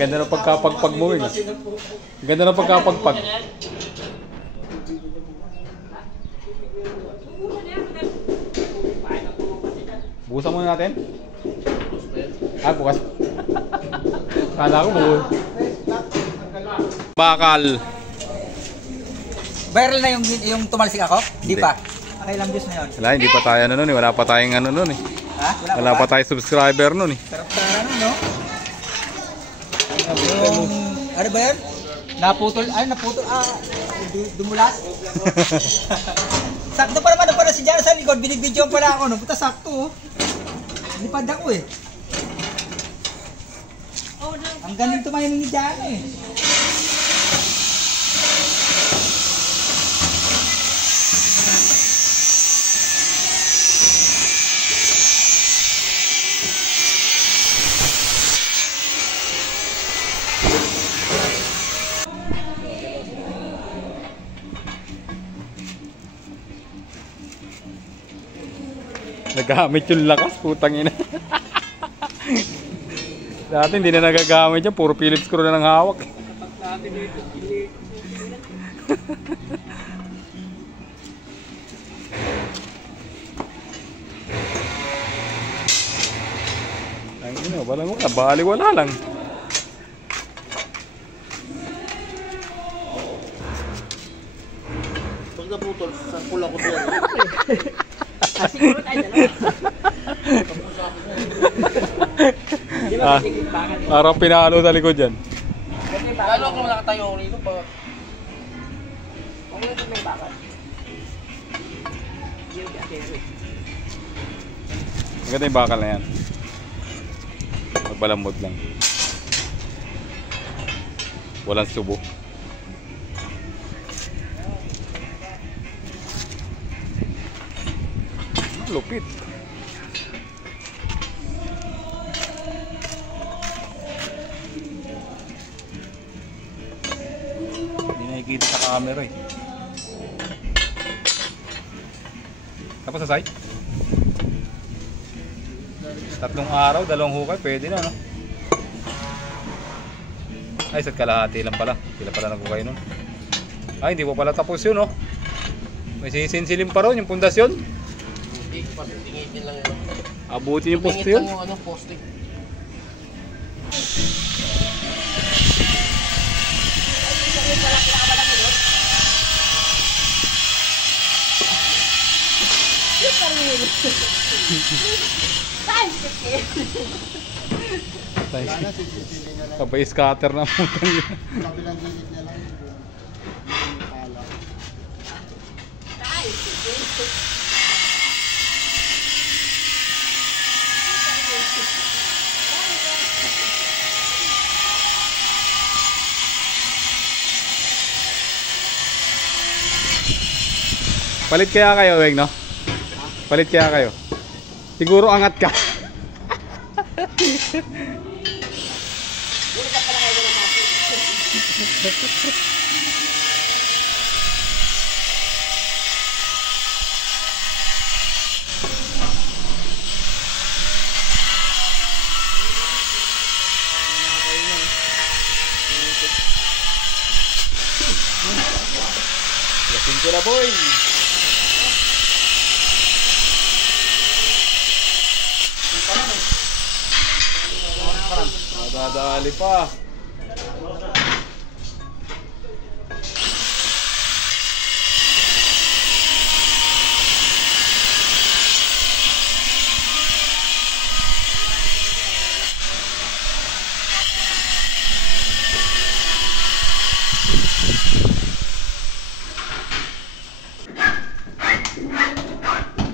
Ganda ng pagkapagpag mo eh. Ganda ng pagkapagpag. Bukasan muna natin. Ah, bukas. Kala ko bukas. Bakal. Viral na yung tumalsik ako? Hindi pa. Okay lang Diyos na yun. Wala, hindi pa tayo ano nun eh. Wala pa tayong ano nun eh. Ha? Wala pa tayong subscriber nun eh. Sarap-sara nun, no? Yung, ano ba yun? Naputol, dumulas. Sakto pa naman na pala si Jana sa likod. Binibidyoan pala ako, no? Puta, sakto, oh. Lipad ako, eh. Ang galing tumayo ni Jana, eh. Nagamit yung lakas, putang ina. Dati hindi na nagagamit yan, puro Phillips screw na ng hawak. Ang ina, wala mo na, bali wala lang. Pag naputol, sa pula ko siya. Siguro tayo dalawa. Parang pinalo sa likod yan. Lalo ako nakatayo ako rito pa. May bakal. Maganda yung bakal na yan. Magbalambot lang. Walang subo. Lupit. Hindi nakikita sa camera eh. Tapos sa site? 3 araw, 2 hukay, pwede na no? Ay, isa't kalahati lang pala. Sila pala nagkukay nun. Ay, hindi po pala tapos yun no? May sisinsilin pa ron yung pundasyon. Tingin lang yun. Abutin yung poste yun. Tingin lang poste. Sabay scatter na putang yun. Kabilang gilid na lang. Palit kaya kayo, Weng, no? Palit kaya kayo. Siguro angat ka. Yasin ko na, boy. Nadadali pa.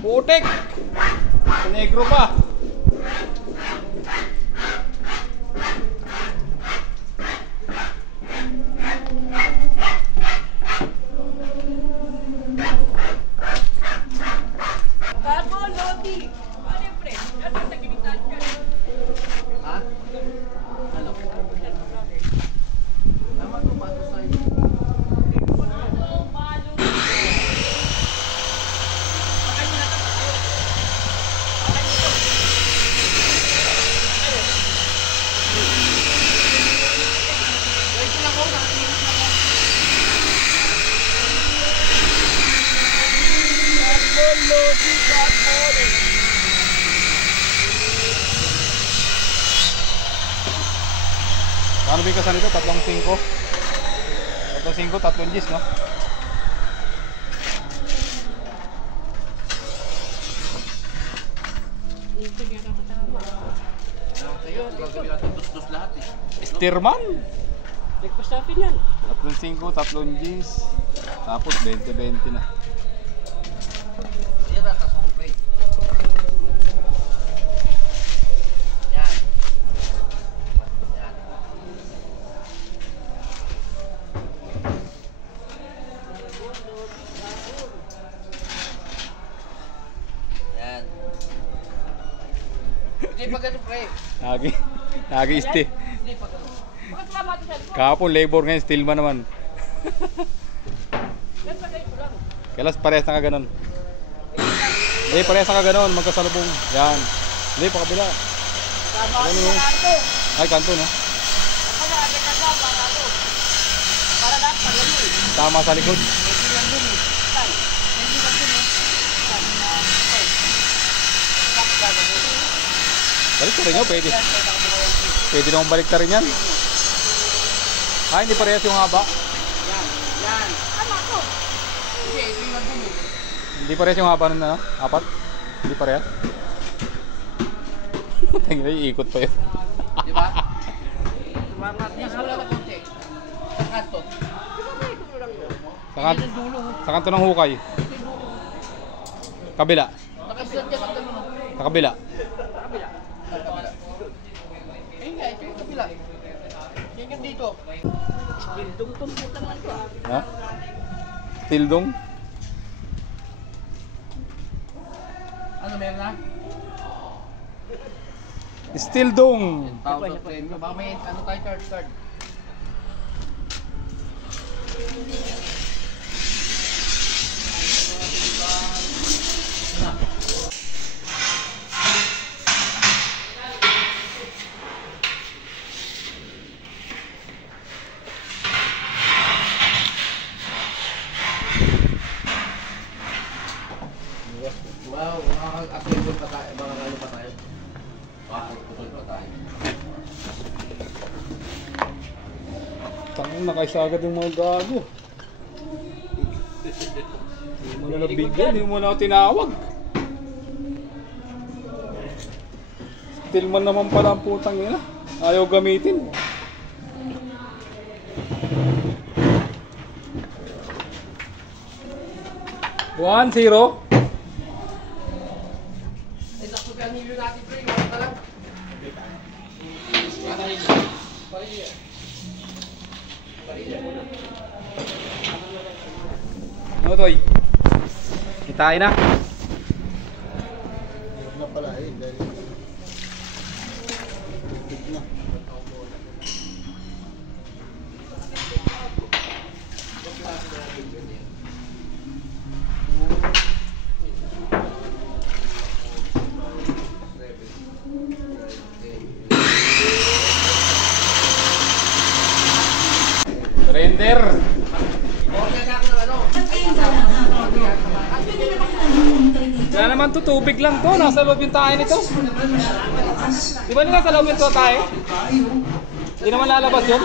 Putik! Negro pa! Ano bigkasan nito? 3.5. 3.5, 3 Gs, no? Gagawin natin dus-dus lahat eh. Steerman. Breakfast natin yan. 3.5, 3 Gs. Tapos 20-20 na. Yan natas mo play. Yan. Yan. Yan. Hindi pa ganun pre. Nagi-ste. Hindi pa ganun. Bakit tama ito sa Kahapon labor ngayon, steelman naman. Yan pa kayo lang. Kailas parehas na kaganon. Hindi, parehas na kaganon, magkasalubong. Yan. Hindi, pa kabila. Tama Ano ito yun? sa kanto. Ay, kanto, no? Ako na, agad na lang, para ito. Para lahat, para yun. Tama sa likod. Pwede lang dun eh. Saan? Pwede lang dun eh. Saan? Okay. Saan ka gagawin? Balik ka rin nyo, pwede. Yan, pwede ako ba yan? Pwede naman balik ka rin yan. Ay, hindi parehas yung haba. Yan. Yan. Tama ko. Hindi, ito yung nandun eh. Hindi parehas yung haba nun, ano? Apat? Hindi parehas? Tingnan, iikot pa yun. Di ba? Tumangat niya sa lang konti. Sa kanto. Sa, kan sa kanto ng hukay. Kabila. Nakabilat niya sa ganun. Sa kabila. Kabila. Sa kabila. Ayun nga, ito yung kabila. Yan yung dito. Bildong-tong puta naman ito ah. Ha? Tildong? Ano meron na? Stildong! Tawag sa premyo. Baka may ano tayo card. Wow, makaka-assemble pa tayo. Mga ano pa tayo. Makaka-putol pa tayo. Tangin, nakaisa agad yung mga gago. Hindi mo na nabigyan, hindi mo na ako tinawag. Stillman naman pala ang putang ina. Ayaw gamitin. One, zero. Eh, sakto ka nilo natin, pre. Wala ka lang. Parilya. Parilya muna. Ano toy? Kitain na. Na pala eh. Dahil... Render. Order na ako ng ano. Wala naman to, tubig lang to. Nasa loob yung tayo nito. Di ba nila sa loob yung tayo? Hindi naman lalabas yun.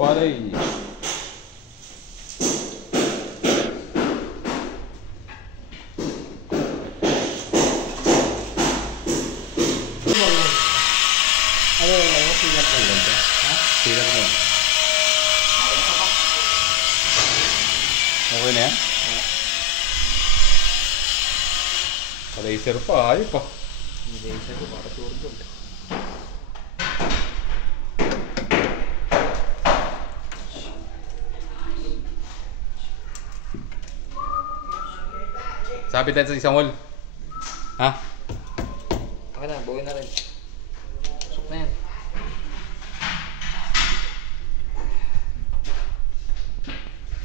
Wala eh. Silap lang ganda. Ha? Silap mo. Okay na yan? Pa-laser pa, ayaw pa. Laser ko para turbo. Sabit tayo sa isang wall. Ha? Okay na, buhay na rin. Pasok na yan.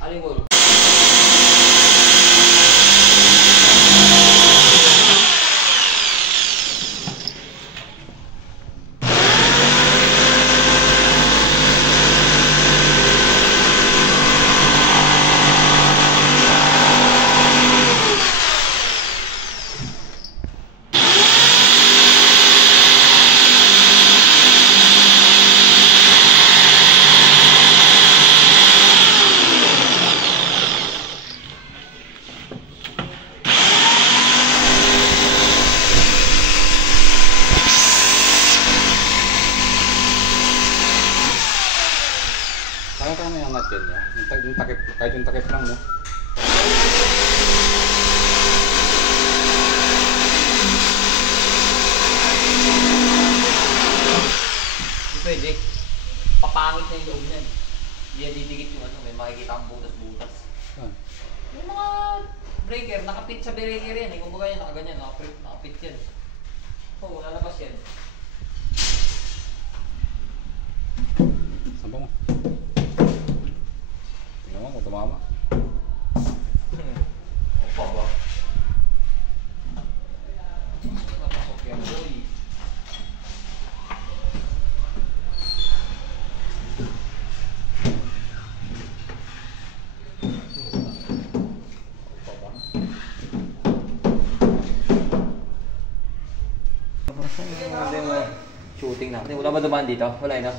Aling wall. breaker, nakapit sa breaker yan eh. Kumbaga yan, nakaganyan, nakapit yan. Oo, lalabas yan. Saan ba mo? Tingnan mo kung tumama. Opa ba? Napasok yan, boy. Shooting natin. Wala ba dumaan dito? Wala yun, no?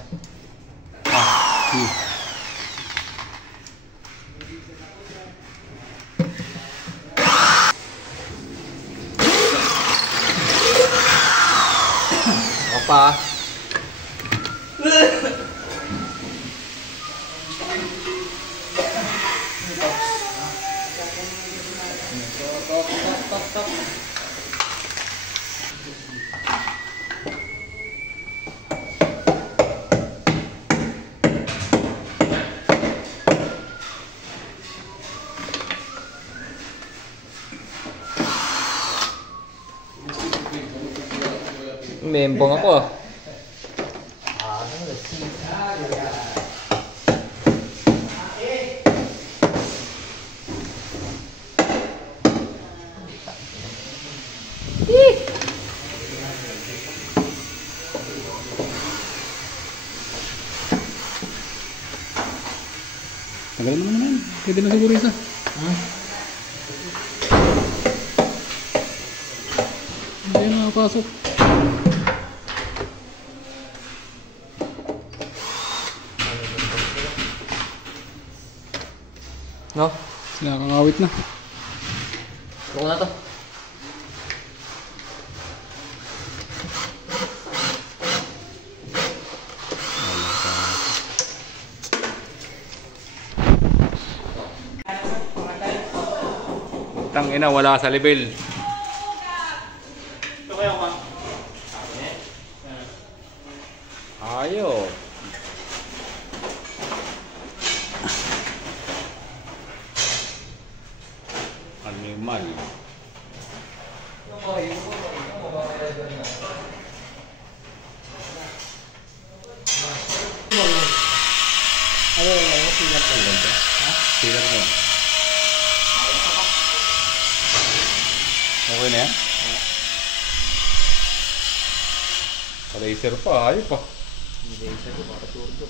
Opa. Stop. Membong ako ah. Tagal naman naman. Pwede na siguro isa. Hindi na nakapasok. No? Nakakawit na. Buko na to. Tangina, wala sa level. Ayo. Animal. Silat mo. Okay na yan? Laser pa, ayun pa. Hindi isa ko para turbo.